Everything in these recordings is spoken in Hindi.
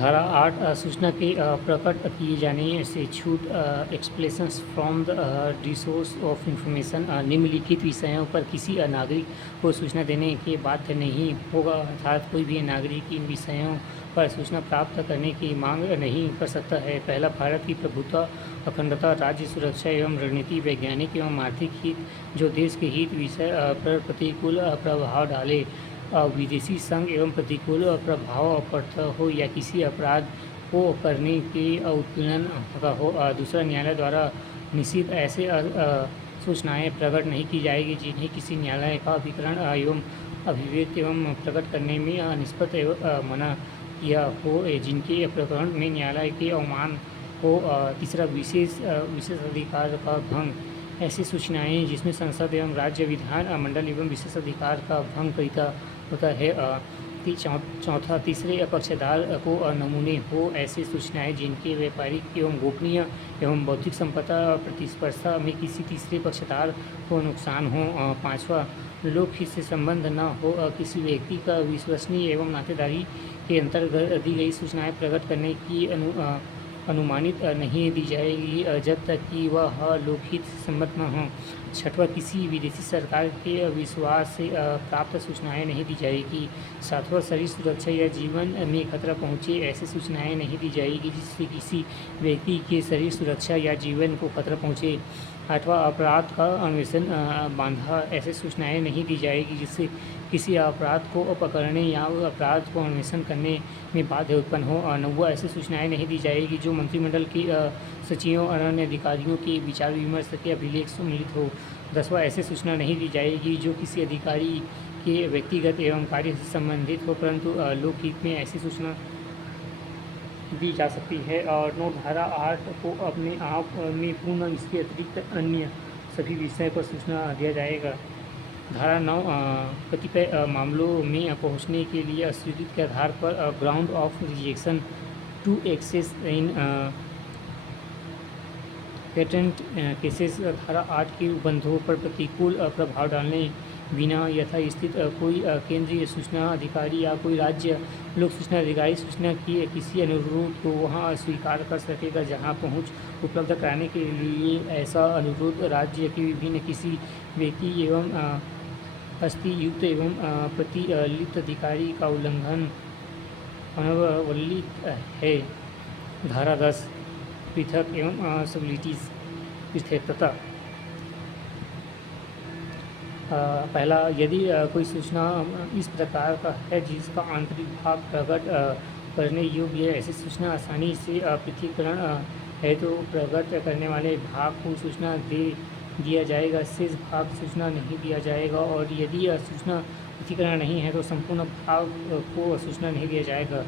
धारा 8 सूचना के प्रकट किए जाने से छूट explanations from the resource of information निम्नलिखित विषयों पर किसी नागरिक को सूचना देने के बाध्य नहीं होगा। अर्थात कोई भी नागरिक इन विषयों पर सूचना प्राप्त करने की मांग नहीं कर सकता है। पहला, भारत की प्रभुत्व, अखंडता, राज्य सुरक्षा एवं रणनीति, वैज्ञानिक एवं आर्थिक हित जो देश के हित विषय पर प्रतिकूल प्रभाव डाले, विदेशी संघ एवं प्रतिकूल प्रभाव पड़ता हो या किसी अपराध को करने के उत्पीड़न का हो। दूसरा, न्यायालय द्वारा निश्चित ऐसे सूचनाएं प्रकट नहीं की जाएगी जिन्हें किसी न्यायालय का अभिकरण एवं अभिव्यक्ति एवं प्रकट करने में निष्पत्ति एवं मना किया हो, जिनके प्रकरण में न्यायालय के अवमान हो। तीसरा, विशेष अधिकार का भंग, ऐसी सूचनाएं जिसमें संसद एवं राज्य विधान मंडल एवं विशेष अधिकार का भंग होता है। चौथा, तीसरे पक्षदार को नमूने हो, ऐसी सूचनाएं जिनके व्यापारिक एवं गोपनीय एवं बौद्धिक संपदा प्रतिस्पर्धा में किसी तीसरे पक्षदार को नुकसान हो। पाँचवा, लोकहित से संबंध न हो, किसी व्यक्ति का विश्वसनीय एवं नातेदारी के अंतर्गत दी गई सूचनाएं प्रकट करने की अनुमानित नहीं दी जाएगी जब तक कि वह लोकहित से संबद्ध न हो। छठवां, किसी विदेशी सरकार के विश्वास से प्राप्त सूचनाएं नहीं दी जाएगी। सातवां, शरीर सुरक्षा या जीवन में खतरा पहुंचे, ऐसी सूचनाएं नहीं दी जाएगी जिससे किसी व्यक्ति के शरीर सुरक्षा या जीवन को खतरा पहुंचे। आठवां, अपराध का अन्वेषण बांधा, ऐसी सूचनाएं नहीं दी जाएगी जिससे किसी अपराध को पकड़ने या अपराध को अन्वेषण करने में बाधा उत्पन्न हो। नौवां, ऐसी सूचनाएं नहीं दी जाएगी जो मंत्रिमंडल के सचिवों और अन्य अधिकारियों के विचार विमर्श के अभिलेख सम्मिलित हो। 10वां, ऐसी सूचना नहीं दी जाएगी जो किसी अधिकारी के व्यक्तिगत एवं कार्य से संबंधित हो, परंतु लोकहित में ऐसी सूचना दी जा सकती है। और 9 धारा 8 को अपने आप में पूर्ण, इसके अतिरिक्त अन्य सभी विषय पर सूचना दिया जाएगा। धारा 9, कतिपय मामलों में पहुंचने के लिए अस्वीकृति के आधार पर ground of rejection to access in patent cases, धारा 8 के उपबंधों पर प्रतिकूल प्रभाव डालने बिना यथास्थित कोई केंद्रीय सूचना अधिकारी या कोई राज्य लोक सूचना अधिकारी सूचना की किसी अनुरोध को वहां अस्वीकार कर सकेगा जहां पहुंच उपलब्ध कराने के लिए ऐसा अनुरोध राज्य के विभिन्न किसी व्यक्ति एवं हस्तीयुक्त एवं प्रतिलिप्त अधिकारी का उल्लंघन अनवलित है। धारा 10, पृथक एवं सबलिटीज पृथकता। पहला, यदि कोई सूचना इस प्रकार का है जिसका आंतरिक भाग प्रकट करने योग्य है, ऐसी सूचना आसानी से पृथकीकरण है तो प्रकट करने वाले भाग को सूचना दे दिया जाएगा, शेष भाग सूचना नहीं दिया जाएगा। और यदि सूचना पृथकीकरण नहीं है तो संपूर्ण भाग को सूचना नहीं दिया जाएगा।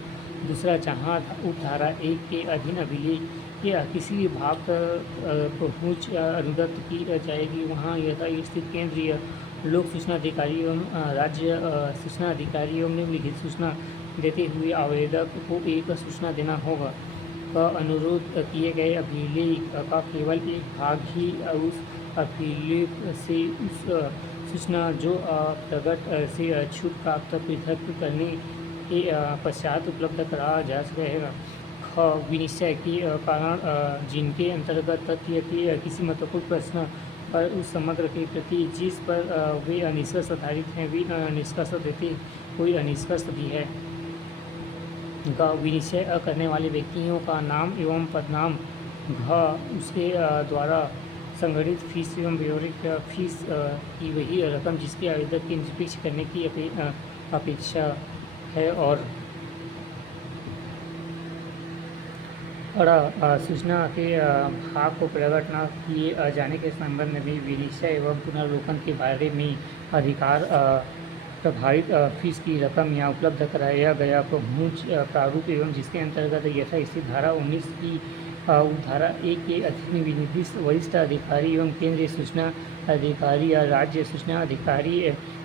दूसरा, जहाँ उपधारा 1 के अधीन अभिलेख या किसी भी भाग तक पहुँच अनुदत्त की जाएगी वहाँ यथास्थित केंद्रीय लोक सूचना अधिकारी एवं राज्य सूचना अधिकारी एवं निम्नलिखित सूचना देते हुए आवेदक को एक सूचना देना होगा। का अनुरोध किए गए अभिलेख का केवल एक भाग ही उस अभिलेख से उस सूचना जो प्रकट से छूट प्राप्त पृथक करने के पश्चात उपलब्ध कराया जा सकेगा। ख, विनिश्चय के कारण जिनके अंतर्गत तथ्य के किसी महत्वपूर्ण प्रश्न पर उस समग्र के प्रति जिस पर वे निष्कर्ष आधारित हैं वे निष्कर्ष देते कोई निष्कर्ष भी है। का, विनिश्चय करने वाले व्यक्तियों का नाम एवं पदनाम। घ, उसके द्वारा संगठित फीस एवं व्यवहारिक फीस की वही रकम जिसके आवेदक की निष्पक्ष करने की अपेक्षा है। और सूचना के भाग को प्रकट न किए जाने के संबंध में विनिश्चय एवं पुनर्लोकन के बारे में अधिकार प्रभावित फीस की रकम या उपलब्ध कराया गया पहुँच प्रारूप एवं जिसके अंतर्गत यथास्थित धारा 19 की धारा 1 के अधीन विनिर्दिष्ट वरिष्ठ अधिकारी एवं केंद्रीय सूचना अधिकारी या राज्य सूचना अधिकारी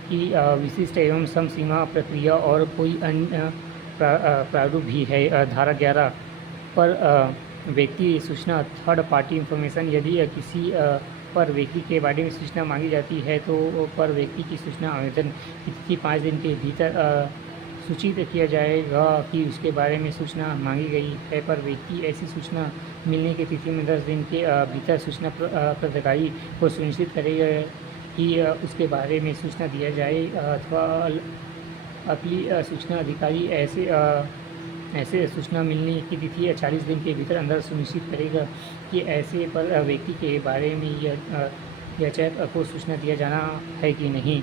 की विशिष्ट एवं समसीमा प्रक्रिया और कोई अन्य प्रारूप भी है। धारा 11 पर व्यक्ति सूचना, थर्ड पार्टी इंफॉर्मेशन, यदि किसी पर व्यक्ति के बारे में सूचना मांगी जाती है तो पर व्यक्ति की सूचना आवेदन की तिथि 5 दिन के भीतर सूचित किया जाएगा कि उसके बारे में सूचना मांगी गई है, पर व्यक्ति ऐसी सूचना मिलने की तिथि में 10 दिन के भीतर सूचना प्राप्तकारी को सुनिश्चित करेगा कि उसके बारे में सूचना दिया जाए, अथवा अपनी सूचना अधिकारी ऐसे सूचना मिलने की तिथि या 40 दिन के भीतर अंदर सुनिश्चित करेगा कि ऐसे पर व्यक्ति के बारे में याचक को सूचना दिया जाना है कि नहीं।